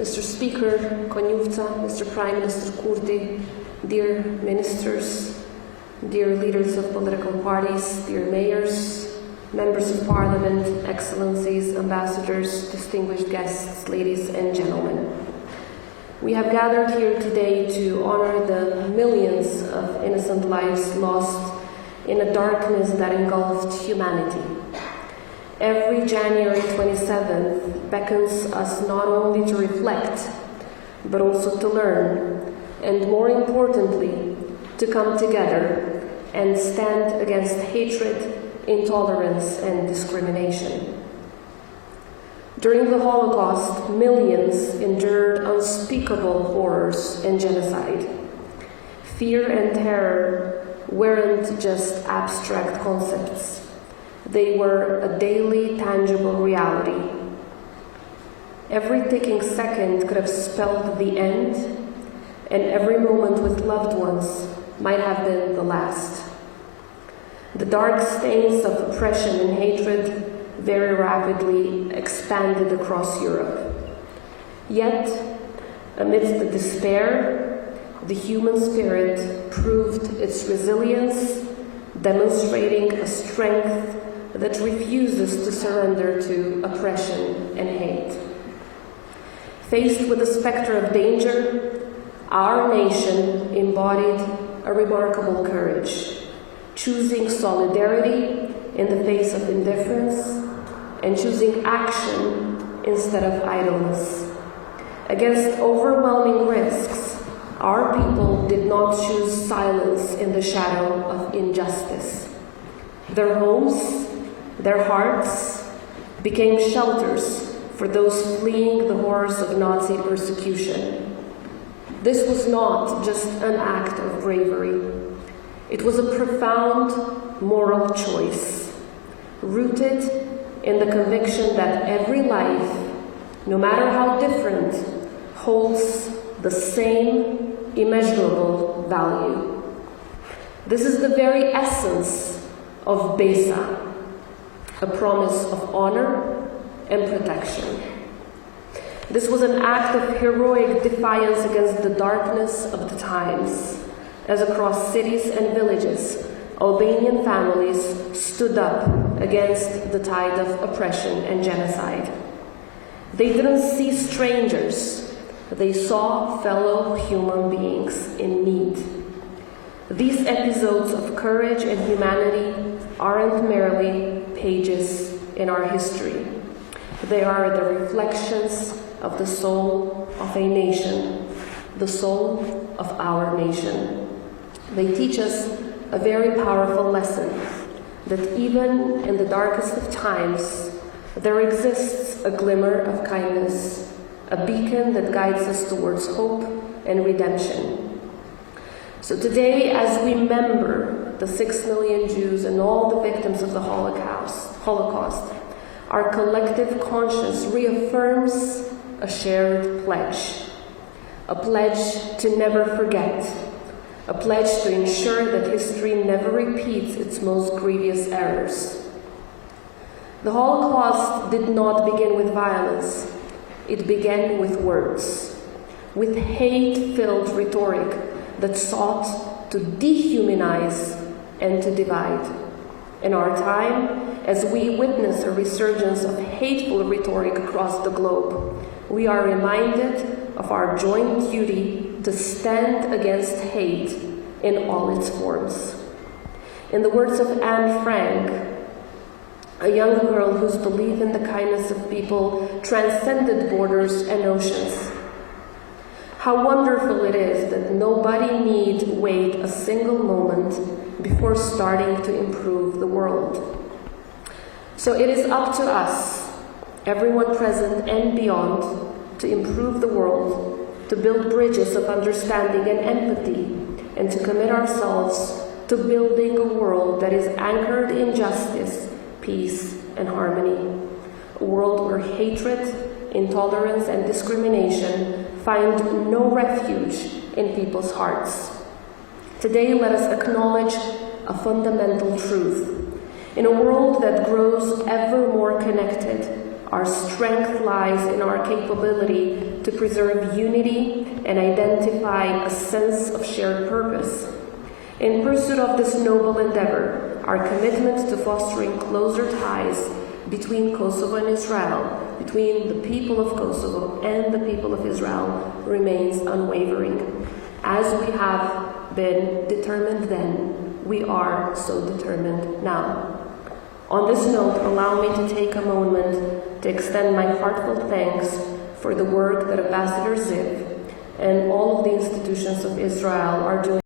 Mr. Speaker, Konyufta, Mr. Prime Minister Kurdi, dear ministers, dear leaders of political parties, dear mayors, members of parliament, excellencies, ambassadors, distinguished guests, ladies and gentlemen. We have gathered here today to honor the millions of innocent lives lost in a darkness that engulfed humanity. Every January 27th beckons us not only to reflect, but also to learn, and more importantly, to come together and stand against hatred, intolerance, and discrimination. During the Holocaust, millions endured unspeakable horrors and genocide. Fear and terror weren't just abstract concepts. They were a daily, tangible reality. Every ticking second could have spelled the end, and every moment with loved ones might have been the last. The dark stains of oppression and hatred very rapidly expanded across Europe. Yet, amidst the despair, the human spirit proved its resilience, demonstrating a strength that refuses to surrender to oppression and hate. Faced with the specter of danger, our nation embodied a remarkable courage, choosing solidarity in the face of indifference and choosing action instead of idleness. Against overwhelming risks, our people did not choose silence in the shadow of injustice. Their homes, their hearts, became shelters for those fleeing the horrors of Nazi persecution. This was not just an act of bravery. It was a profound moral choice, rooted in the conviction that every life, no matter how different, holds the same immeasurable value. This is the very essence of Besa, a promise of honor and protection. This was an act of heroic defiance against the darkness of the times, as across cities and villages, Albanian families stood up against the tide of oppression and genocide. They didn't see strangers, they saw fellow human beings in need. These episodes of courage and humanity aren't merely pages in our history. They are the reflections of the soul of a nation, the soul of our nation. They teach us a very powerful lesson, that even in the darkest of times, there exists a glimmer of kindness, a beacon that guides us towards hope and redemption. So today, as we remember the 6 million Jews and all the victims of the Holocaust, our collective conscience reaffirms a shared pledge, a pledge to never forget, a pledge to ensure that history never repeats its most grievous errors. The Holocaust did not begin with violence. It began with words, with hate-filled rhetoric that sought to dehumanize and to divide. In our time, as we witness a resurgence of hateful rhetoric across the globe, we are reminded of our joint duty to stand against hate in all its forms. In the words of Anne Frank, a young girl whose belief in the kindness of people transcended borders and oceans, how wonderful it is that nobody need wait a single moment before starting to improve the world. So it is up to us, everyone present and beyond, to improve the world, to build bridges of understanding and empathy, and to commit ourselves to building a world that is anchored in justice, peace, and harmony. A world where hatred, intolerance, and discrimination find no refuge in people's hearts. Today, let us acknowledge a fundamental truth. In a world that grows ever more connected, Our strength lies in our capability to preserve unity and identify a sense of shared purpose. In pursuit of this noble endeavor, our commitment to fostering closer ties between Kosovo and Israel, between the people of Kosovo and the people of Israel, remains unwavering. As we have been determined then, we are so determined now. On this note, allow me to take a moment to extend my heartfelt thanks for the work that Ambassador Ziv and all of the institutions of Israel are doing